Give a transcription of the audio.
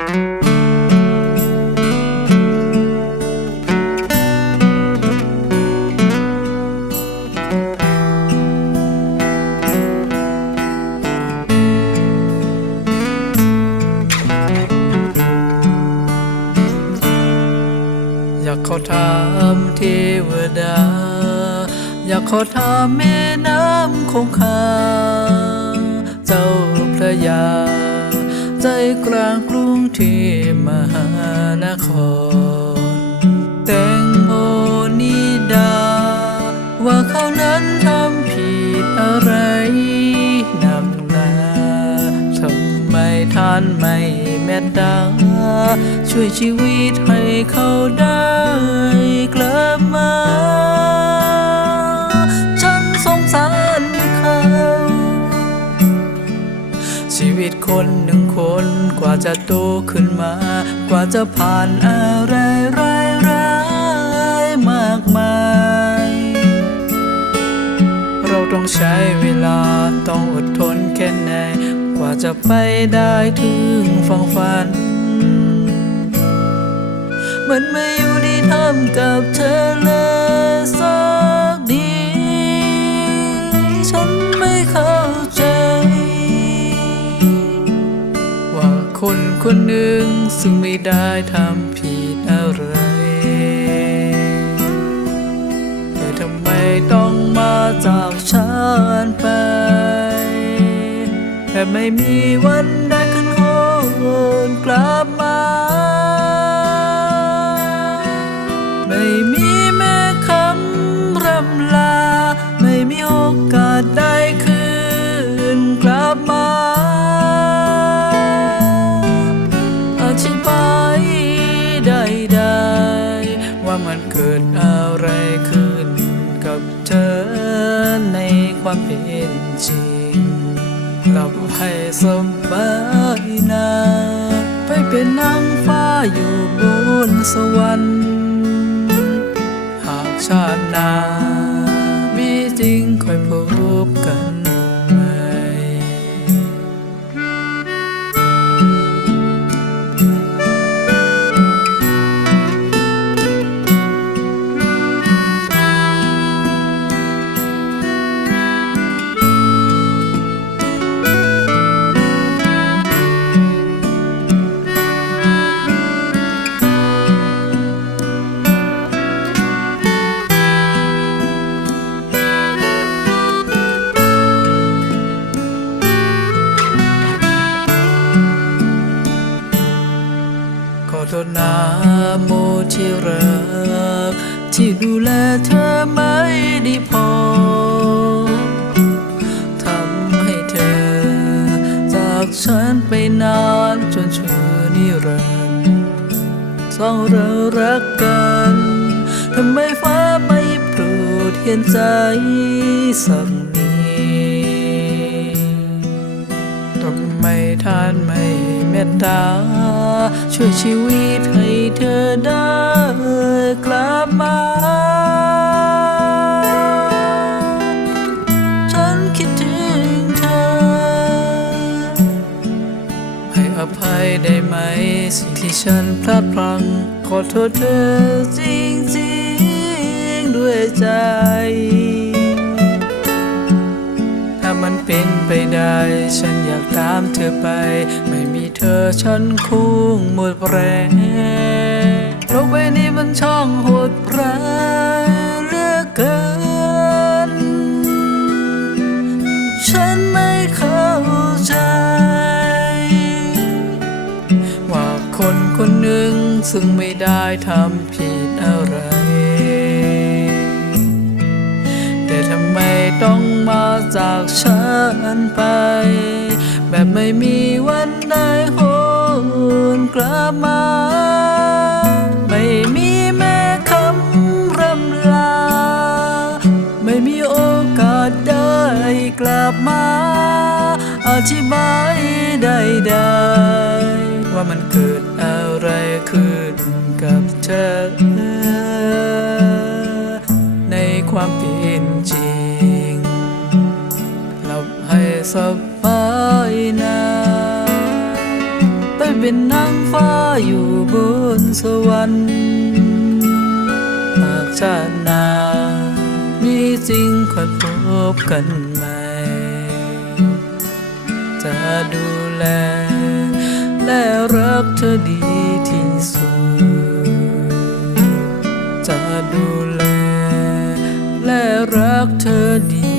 อยากขอถามเทวดาอยากขอถามแม่น้ำคงคาเจ้าพระยาใจกลางกรุงเทพมหานครแตงโมนิดาว่าเขานั้นทำผิดอะไรนำหนาทำไมท่านไม่เมตตาช่วยชีวิตให้เขาได้กลับมาฉันสงสารเขาชีวิตคนหนึ่งคนกว่าจะโตขึ้นมากว่าจะผ่านอะไรร้ายมากมายเราต้องใช้เวลาต้องอดทนแค่ไหนกว่าจะไปได้ถึงฝั่งฝันมันไม่อยู่ดีทำกับเธอเลยสักดีฉันไม่เข้าใจว่าคนคนหนึ่งซึ่งไม่ได้ทำผิดอะไรแต่ทำไมต้องมาจากฉันไปแต่ไม่มีวันได้ขึ้นโหนกลับมาไม่มีแม้คำร่ำลาไม่มีโอกาสได้คืนกลับมาอธิบายได้ว่ามันเกิดอะไรขึ้นกับเธอในความเป็นจริงหลับให้สบายนะไปเป็นนางฟ้าอยู่บนสวรรค์หากชาติหน้ามีจริงค่อยพบกันใหม่ขอโทษนะโมที่รักที่ดูแลเธอไม่ดีพอทำให้เธอจากฉันไปนานจนชั่วนิรันดร์สองเรารักกันทำไมฟ้าไม่โปรดเห็นใจสักนิดทำไมท่านไม่เมตตาช่วยชีวิตให้เธอได้กลับมาฉันคิดถึงเธอให้อภัยได้ไหมสิ่งที่ฉันพลาดพลั้งขอโทษเธอจริงๆด้วยใจมันเป็นไปได้ฉันอยากตามเธอไปไม่มีเธอฉันคงหมดแรงโลกใบนี้มันช่างโหดร้ายเหลือเกินฉันไม่เข้าใจว่าคนคนหนึ่งซึ่งไม่ได้ทำผิดอะไรแต่ทำไมต้องมาจากฉันไปแบบไม่มีวันได้โหนกลับมาไม่มีแม้คำร่ำลาไม่มีโอกาสได้กลับมาอธิบายได้ว่ามันเกิดอะไรขึ้นกับเธอในความเป็นจริงหลับให้สบายนะไป เป็นนางฟ้าอยู่บนสวรรค์หากชาติหน้ามีจริงค่อยพบกันใหม่ จะดูแลและรักเธอดีที่สุด จะดูแลและรักเธอดี